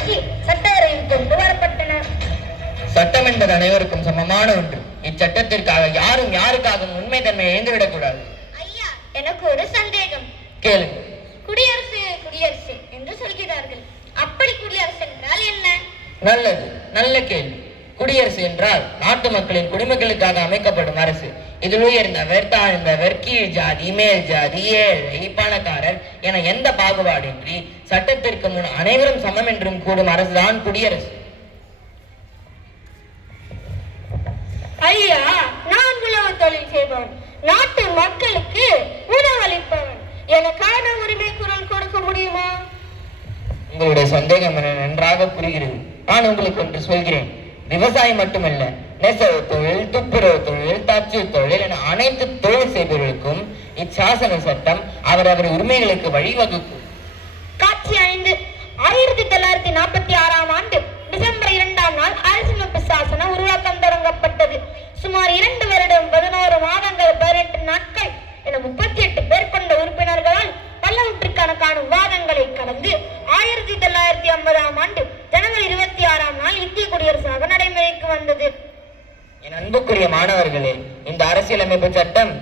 ஏற்றி சட்டவரையில் கொண்டு வரப்பட்டன. சட்டம் என்பது அனைவருக்கும் சமமான ஒன்று. இச்சட்டத்திற்காக யாரும் யாருக்காகவும் உண்மை தன்மையை இழந்துவிடக் கூடாது. ஐயா, எனக்கு ஒரு சந்தேகம். கேளுங்கள். குடியரசு குடியரசு என்று சொல்கிறார்கள். அப்படி குடியரசு என்றால் என்ன? நல்லது, நல்ல கேள்வி. குடியரசு என்றால் நாட்டு மக்களின் குடிமக்களுக்காக அமைக்கப்படும் அரசு. இதில் உயர்ந்தவர், தாழ்ந்தவர், கீழ் ஜாதி, மேல் ஜாதி, ஏழை, பணக்காரர் என எந்த பாகுபாடின்றி சட்டத்திற்கு முன் அனைவரும் சமம் என்றும் கூடும் அரசுதான் குடியரசு. ஐயா, நான் உழவு தொழில் செய்பவன், நாட்டு மக்களுக்கு உணவளிப்பவன். எனக்கான உரிமை குரல் கொடுக்க முடியுமா? உங்களுடைய சந்தேகம் என நன்றாக புரிகிறது. நான் உங்களுக்கு ஒன்று சொல்கிறேன். விவசாயம் மட்டுமல்ல, நெசவு தொழில், துப்புரவு தொழில், தச்சு தொழில் என அனைத்து தொழில் செய்பவர்களுக்கும் இச்சாசன சட்டம் அவரவர் உரிமைகளுக்கு வழிவகுக்கும். காட்சி 5. 1946ஆம் ஆண்டு டிசம்பர் 2ஆம் நாள் அரசியலமைப்பு சாசனம் உருவாக்கம் தொடங்கப்பட்டது. சுமார் 2 வருடம் 11 மாதங்கள் 18 நாட்கள் என 38 பேர் கொண்ட உறுப்பினர்களால் பல நூற்றுக்கணக்கான விவாதங்களை கடந்து 1950ஆம் ஆண்டு ஜனவரி 26ஆம் நாள் இந்திய குடியரசாக நடைமுறைக்கு வந்தது. என் அன்புக்குரிய மாணவர்களே, இந்த அரசியலமைப்பு சட்டம்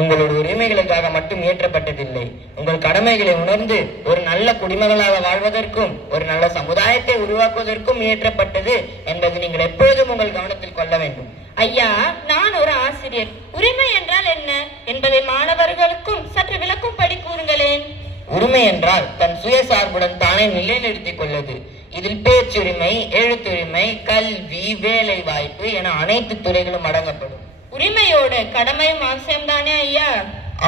உங்களுடைய உரிமைகளுக்காக மட்டும் இயற்றப்பட்டதில்லை. உங்கள் கடமைகளை உணர்ந்து ஒரு நல்ல குடிமகளாக வாழ்வதற்கும் ஒரு நல்ல சமுதாயத்தை உருவாக்குவதற்கும் இயற்றப்பட்டது என்பது நீங்கள் எப்பொழுதும் உங்கள் கவனத்தில் கொள்ள வேண்டும். ஐயா, நான் ஒரு ஆசிரியர். உரிமை என்றால் என்ன என்பதை மாணவர்களுக்கும் சற்று விளக்கும்படி கூறுங்களேன். உரிமை என்றால் தன் சுயசார்புடன் தானே நிலைநிறுத்திக் கொள்வது. இதில் பேச்சுரிமை, எழுத்துரிமை, கல்வி, வேலை வாய்ப்பு என அனைத்து துறைகளும் அடங்கப்படும். உரிமையோடு கடமையும் அவசியம்தானே ஐயா?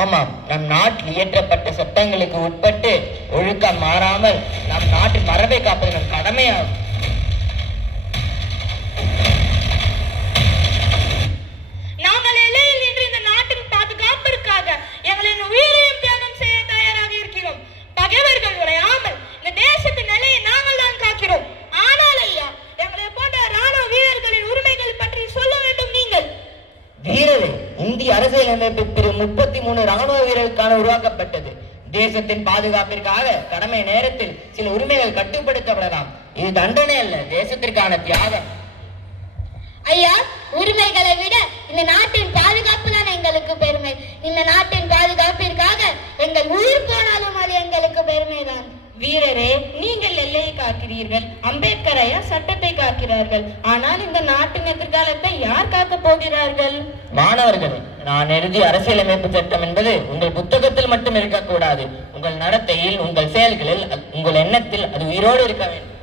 ஆமாம். நம் நாட்டில் இயற்றப்பட்ட சட்டங்களுக்கு உட்பட்டு ஒழுக்கம் மாறாமல் நம் நாட்டின் மரபை காப்பது நம் கடமையாகும். நாங்கள் எல்லையில் நின்று இந்த நாட்டின் பாதுகாப்பிற்காக எங்களின் உயிரையும் தியாகம் செய்ய தயாராக இருக்கிறோம். பகைவர்கள் நுழையாமல் இந்த தேசத்தின் நிலையை நாங்கள் தான் காக்கிறோம். ஆனால் ஐயா, எங்களை போன்ற ராணுவ வீரர்களின் உரிமைகள் பற்றி சொல்ல வேண்டும் நீங்கள். வீரரே, இந்திய அரசியலமைப்பு பிரிவு 33 ராணுவ வீரர்களுக்கான உருவாக்கப்பட்டது. தேசத்தின் பாதுகாப்பிற்காக கடமை நேரத்தில் சில உரிமைகள் கட்டுப்படுத்தப்படலாம். இது தண்டனை அல்ல, தேசத்திற்கான தியாகம். ஐயா, உரிமைகளை விட இந்த நாட்டின் பாதுகாப்பு தான் எங்களுக்கு பெருமை. இந்த நாட்டின் பாதுகாப்பிற்காக எங்கள் உயிர் போனாலும் அது எங்களுக்கு பெருமைதான். வீரரே, நீங்கள் எல்லையை காக்கிறீர்கள், அம்பேத்கர் ஐயா சட்டத்தை காக்கிறார்கள். ஆனால் இந்த நாட்டின் எதிர்காலத்தை யார் காக்க போகிறார்கள்? மாணவர்களே, நான் எழுதிய அரசியலமைப்பு சட்டம் என்பது உங்கள் புத்தகத்தில் மட்டும் இருக்கக்கூடாது. உங்கள் நடத்தையில், உங்கள் செயல்களில், உங்கள் எண்ணத்தில் அது உயிரோடு இருக்க வேண்டும்.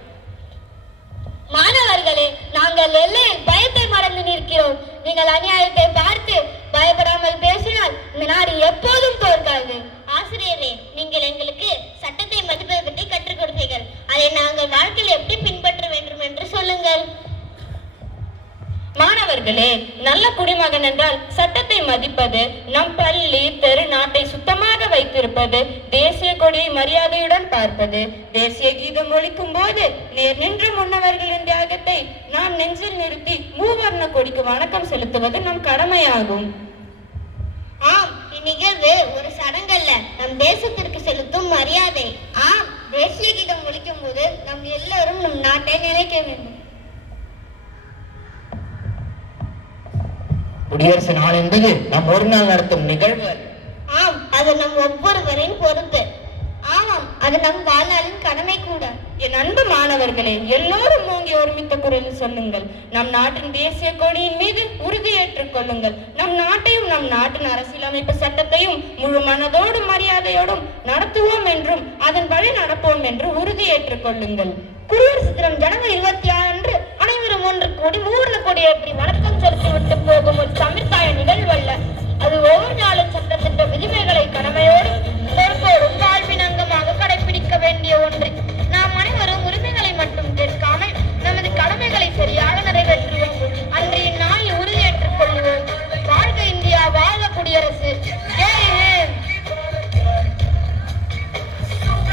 மாணவர்களே, நாங்கள் எல்லையில் பயத்தை மறந்து நிற்கிறோம். நீங்கள் அநியாயத்தை பார்த்து பயப்படாமல் பேசினால் இந்த நாடு எப்போதும் தோற்காது. ஆசிரியரே, நீங்கள் எங்களுக்கு சட்டத்தை மதிப்பதை பற்றி கற்றுக் கொடுத்தீர்கள். அதை நாங்கள் வாழ்க்கையில் எப்படி பின்பற்ற வேண்டும் என்று சொல்லுங்கள். மாணவர்களே, நல்ல குடிமகன் என்றால் சட்டத்தை மதிப்பது, நம் பள்ளி தெரு நாட்டை சுத்தமாக வைத்திருப்பது, தேசிய கொடியை மரியாதையுடன் பார்ப்பது, தேசிய கீதம் ஒலிக்கும் போது நேர் நின்று முன்னவர்களின் தியாகத்தை நாம் நெஞ்சில் நிறுத்தி மூவர்ண கொடிக்கு வணக்கம் செலுத்துவது நம் கடமையாகும். ஆம், இந்நிகழ்வு ஒரு சடங்கல்ல, நம் தேசத்திற்கு செலுத்தும் மரியாதை. ஆம், தேசிய கீதம் ஒலிக்கும் போது நம் எல்லோரும் நம் நாட்டை நினைக்க வேண்டும். குடியரசு நாள் என்பது நம் ஒரு நாள் நடத்தும் நிகழ்வு. ஆம், அது நம் ஒவ்வொருவரின் பொறுப்பு. ஆமாம், அது நம் வாழ்நாளின் கடமை கூட. என் அன்பு மாணவர்களே, எல்லோரும் ஓங்கி ஒருமித்த குரலில் சொல்லுங்கள். நம் நாட்டின் தேசிய கொடியின் மீது உறுதி ஏற்றுக் கொள்ளுங்கள். நம் நாட்டையும் நம் நாட்டின் அரசியலமைப்பு சட்டத்தையும் முழு மனதோடும் மரியாதையோடும் நடத்துவோம் என்றும் அதன் வழி நடப்போம் என்று உறுதி ஏற்றுக் கொள்ளுங்கள். குடியரசு தினம் ஜனவரி